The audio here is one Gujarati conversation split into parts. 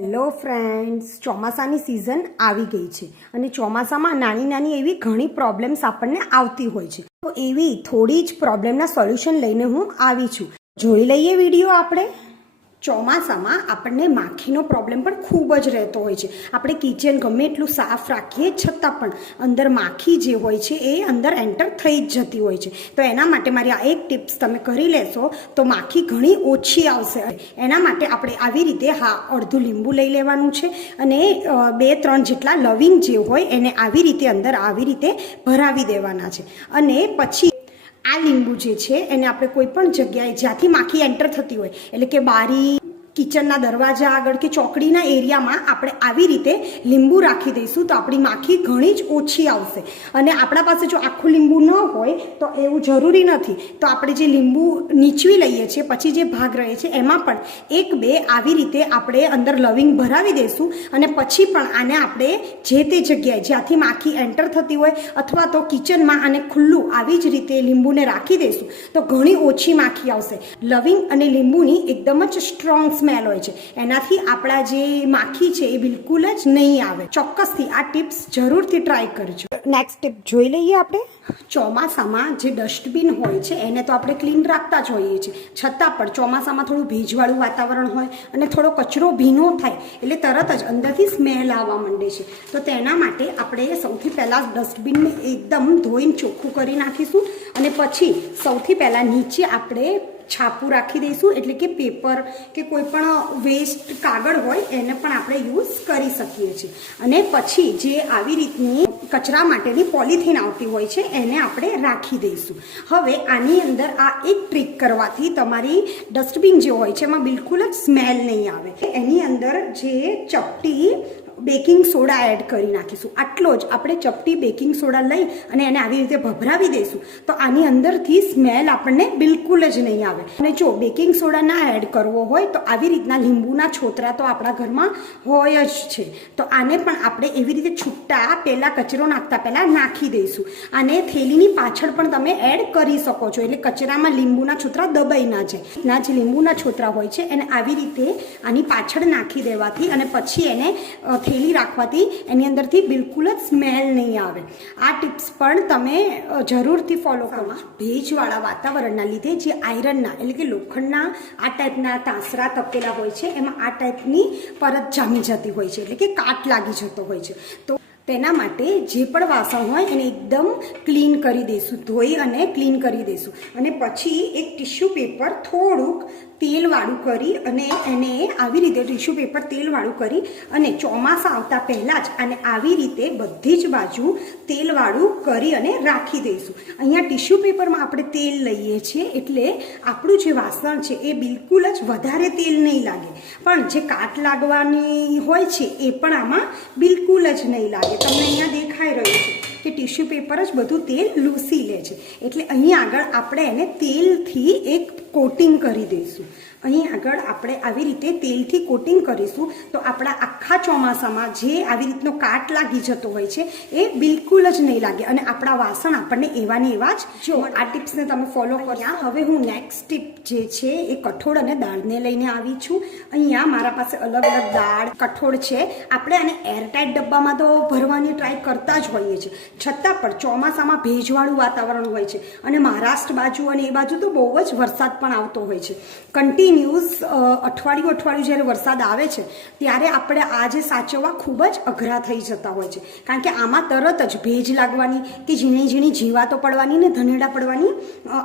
હેલો ફ્રેન્ડ્સ, ચોમાસાની સિઝન આવી ગઈ છે અને ચોમાસામાં નાની નાની એવી ઘણી પ્રોબ્લેમ્સ આપણને આવતી હોય છે. તો એવી થોડી જ પ્રોબ્લેમના સોલ્યુશન લઈને હું આવી છું. જોઈ લઈએ વીડિયો આપણે. ચોમાસામાં આપણને માખીનો પ્રોબ્લેમ પણ ખૂબ જ રહેતો હોય છે. આપણે કિચન ગમે એટલું સાફ રાખીએ છતાં પણ અંદર માખી જે હોય છે એ અંદર એન્ટર થઈ જ જતી હોય છે. તો એના માટે મારી આ એક ટિપ્સ તમે કરી લેશો તો માખી ઘણી ઓછી આવશે. એના માટે આપણે આવી રીતે હા અડધું લીંબુ લઈ લેવાનું છે અને બે, ત્રણ જેટલા લવિંગ જે હોય એને આવી રીતે અંદર આવી રીતે ભરાવી દેવાના છે. અને પછી આ લીંબુ જે છે એને આપણે કોઈ પણ જગ્યાએ જ્યાંથી માખી એન્ટર થતી હોય, એટલે કે બારી કિચનના દરવાજા આગળ કે ચોકડીના એરિયામાં આપણે આવી રીતે લીંબુ રાખી દઈશું તો આપણી માખી ઘણી જ ઓછી આવશે. અને આપણા પાસે જો આખું લીંબુ ન હોય તો એવું જરૂરી નથી. તો આપણે જે લીંબુ નીચવી લઈએ છીએ, પછી જે ભાગ રહે છે, એમાં પણ એક બે આવી રીતે આપણે અંદર લવિંગ ભરાવી દઈશું અને પછી પણ આને આપણે જે તે જગ્યાએ જ્યાંથી માખી એન્ટર થતી હોય અથવા તો કિચનમાં આને ખુલ્લું આવી જ રીતે લીંબુને રાખી દઈશું તો ઘણી ઓછી માખી આવશે. લવિંગ અને લીંબુની એકદમ જ સ્ટ્રોંગ સ્મેલ હોય છે. એનાથી આપણા જે માખી છે એ બિલકુલ જ નહીં આવે. ચોક્કસથી આ ટિપ્સ જરૂરથી ટ્રાય કરજો. નેક્સ્ટ ટિપ જોઈ લઈએ આપણે? ચોમાસામાં જે ડસ્ટબિન હોય છે એને તો આપણે ક્લીન રાખતા જ હોઈએ છીએ. છતાં પણ ચોમાસામાં થોડું ભેજવાળું વાતાવરણ હોય અને થોડો કચરો ભીનો થાય એટલે તરત જ અંદરથી સ્મેલ આવવા માંડે છે. તો તેના માટે આપણે સૌથી પહેલાં ડસ્ટબિનને એકદમ ધોઈને ચોખ્ખું કરી નાખીશું અને પછી સૌથી પહેલાં નીચે આપણે છાપું રાખી દઈશું, એટલે કે પેપર કે કોઈ પણ વેસ્ટ કાગળ હોય, એને પણ આપણે યુઝ કરી શકીએ છીએ. અને પછી જે આવી રીતની કચરા માટેની પોલિથીન આવતી હોય છે, એને આપણે રાખી દઈશું. હવે આની અંદર આ એક ટ્રીક કરવાથી તમારી ડસ્ટબિન જે હોય છે, એમાં બિલકુલ જ સ્મેલ નહીં આવે. એની અંદર જે ચપટી બેકિંગ સોડા એડ કરી નાખીશું. આટલો જ આપણે ચપટી બેકિંગ સોડા લઈ અને એને આવી રીતે ભભરાવી દઈશું. તો આની અંદરથી સ્મેલ આપણને બિલકુલ જ નહીં આવે. અને જો બેકિંગ સોડા ના એડ કરવો હોય તો આવી રીતના લીંબુના છોતરા તો આપણા ઘરમાં હોય જ છે. તો આને પણ આપણે એવી રીતે છૂટા પહેલાં કચરો નાખતા પહેલાં નાખી દઈશું. અને થેલીની પાછળ પણ તમે એડ કરી શકો છો. એટલે કચરામાં લીંબુના છોતરા દબાઈ ના જાય. ના જે લીંબુના છોતરા હોય છે એને આવી રીતે આની પાછળ નાખી દેવાથી અને પછી એને થેલી રાખવાથી એની અંદરથી બિલકુલ જ સ્મેલ નહીં આવે. આ ટિપ્સ પણ તમે જરૂરથી ફોલો કરો. ભેજવાળા વાતાવરણના લીધે જે આયરનના એટલે કે લોખંડના આ ટાઈપના તાંસરા તપેલા હોય છે એમાં આ ટાઈપની પરત જામી જતી હોય છે એટલે કે કાટ લાગી જતો હોય છે. તો તેના માટે જે પણ વાસણ હોય એને એકદમ ક્લીન કરી દઈશું ધોઈ અને ક્લીન કરી દઈશું અને પછી એક ટિશ્યુ પેપર થોડુંક તેલવાળું કરી અને એને આવી રીતે ટિશ્યુ પેપર તેલવાળું કરી અને ચોમાસા આવતા પહેલાં જ આને આવી રીતે બધી જ બાજુ તેલવાળું કરી અને રાખી દઈશું. અહીંયા ટિશ્યુ પેપરમાં આપણે તેલ લઈએ છીએ એટલે આપણું જે વાસણ છે એ બિલકુલ જ વધારે તેલ નહીં લાગે. પણ જે કાટ લાગવાની હોય છે એ પણ આમાં બિલકુલ જ નહીં લાગે. તમને અહીંયા દેખાઈ રહ્યું છે. કે ટિશ્યુ પેપર જ બધું તેલ લૂસી લે છે. એટલે અહીં આગળ આપણે એને તેલથી એક કોટિંગ કરી દઈશું. અહીં આગળ આપણે આવી રીતે તેલથી કોટિંગ કરીશું તો આપણા આખા ચોમાસામાં જે આવી રીતનો કાટ લાગી જતો હોય છે એ બિલકુલ જ નહીં લાગે. અને આપણા વાસણ આપણને એવા ને એવા જ જો આ ટિપ્સને તમે ફોલો કર્યા હવે હું નેક્સ્ટ ટીપ જે છે એ કઠોળ અને દાળને લઈને આવી છું. અહીંયા મારા પાસે અલગ અલગ દાળ કઠોળ છે. આપણે આને એરટાઇટ ડબ્બામાં તો ભરવાની ટ્રાય કરતા જ હોઈએ છીએ. છતાં પણ ચોમાસામાં ભેજવાળું વાતાવરણ હોય છે. અને મહારાષ્ટ્ર બાજુ અને એ બાજુ તો બહુ જ વરસાદ પણ આવતો હોય છે. કન્ટિન્યુઅસ અઠવાડિયું અઠવાડિયું જ્યારે વરસાદ આવે છે, ત્યારે આપણે આ જે સાચવવા ખૂબ જ અઘરા થઈ જતા હોય છે. કારણ કે આમાં તરત જ ભેજ લાગવાની કે ઝીણી ઝીણી જીવાતો પડવાની ને ધનેડા પડવાની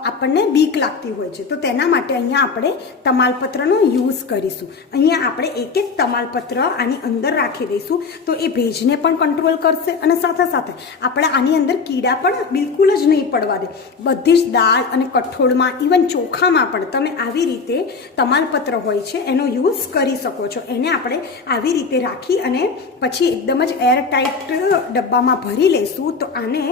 આપણને બીક લાગતી હોય છે. તો તેના માટે અહીંયા આપણે તમાલપત્રનો યુઝ કરીશું. અહીંયા આપણે એક એક તમાલપત્ર આની અંદર રાખી દઈશું. તો એ ભેજને પણ કંટ્રોલ કરશે અને સાથે સાથે આપણે આની અંદર કીડા પણ બિલકુલ જ નહીં પડવા દે. બધી જ દાળ અને કઠોળમાં ઇવન ચોખામાં પણ તમે આવી રીતે તમાલપત્ર હોય છે, એનો યુઝ કરી શકો છો. એને આપણે આવી રીતે રાખી અને પછી એકદમ જ એરટાઇટ ડબ્બામાં ભરી લઈશું તો આને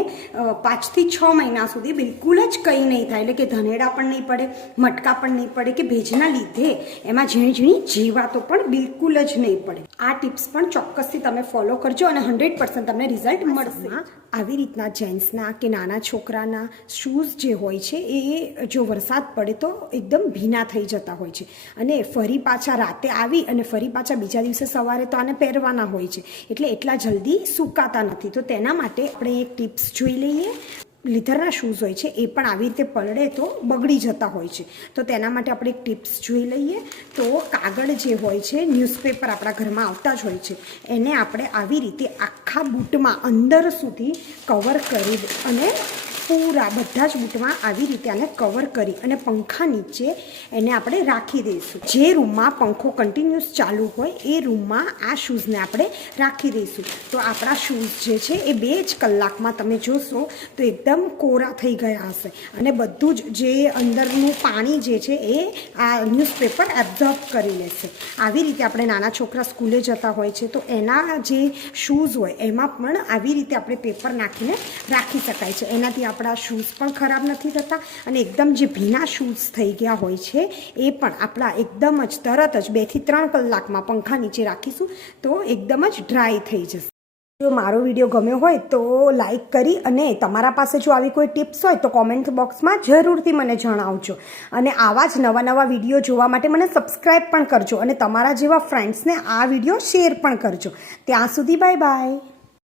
પાંચથી છ મહિના સુધી બિલકુલ જ કંઈ નહીં થાય. એટલે કે ધનેડા પણ નહીં પડે, મટકા પણ નહીં પડે કે ભેજના લીધે એમાં ઝીણી ઝીણી જીવાતો પણ બિલકુલ જ નહીં પડે. આ ટિપ્સ પણ ચોક્કસથી તમે ફોલો કરજો અને હંડ્રેડ પર્સન્ટ તમને રિઝલ્ટ મળશે. આવી રીતના જેન્ટ્સના કે નાના છોકરાના શૂઝ જે હોય છે, એ જો વરસાદ પડે તો એકદમ ભીના થઈ જતા હોય છે. અને ફરી પાછા રાતે આવી અને ફરી પાછા બીજા દિવસે સવારે તો આને પહેરવાના હોય છે. એટલે એટલા જલ્દી સુકાતા નથી. તો તેના માટે આપણે એક ટિપ્સ જોઈ લઈએ. લીધરના શૂઝ હોય છે, એ પણ આવી રીતે પલળે તો બગડી જતા હોય છે. તો તેના માટે આપણે એક ટિપ્સ જોઈ લઈએ. તો કાગળ જે હોય છે ન્યૂઝપેપર આપણા ઘરમાં આવતા જ હોય છે, એને આપણે આવી રીતે આખા બૂટમાં અંદર સુધી કવર કરી અને પૂરા બધા જ બૂટમાં આવી રીતે આને કવર કરી અને પંખા નીચે એને આપણે રાખી દઈશું. જે રૂમમાં પંખો કન્ટિન્યુઅસ ચાલુ હોય એ રૂમમાં આ શૂઝને આપણે રાખી દઈશું. તો આપણા શૂઝ જે છે એ બે જ કલાકમાં તમે જોશો તો એકદમ કોરા થઈ ગયા હશે. અને બધું જ જે અંદરનું પાણી જે છે એ આ ન્યૂઝપેપર એબ્ઝોર્બ કરી લેશે. આવી રીતે આપણે નાના છોકરા સ્કૂલે જતા હોય છે તો એના જે શૂઝ હોય એમાં પણ આવી રીતે આપણે પેપર નાખીને રાખી શકાય છે. એનાથી આપણા શૂઝ પણ ખરાબ નથી થતા અને એકદમ જે ભીના શૂઝ થઈ ગયા હોય છે, એ પણ આપણા એકદમ જ તરત જ બેથી ત્રણ કલાકમાં પંખા નીચે રાખીશું તો એકદમ જ ડ્રાય થઈ જશે. જો મારો વીડિયો ગમ્યો હોય તો લાઈક કરી અને તમારા પાસે જો આવી કોઈ ટિપ્સ હોય તો કોમેન્ટ બોક્સમાં જરૂરથી મને જણાવજો. અને આવા જ નવા નવા વીડિયો જોવા માટે મને સબસ્ક્રાઈબ પણ કરજો અને તમારા જેવા ફ્રેન્ડ્સને આ વીડિયો શેર પણ કરજો. ત્યાં સુધી બાય બાય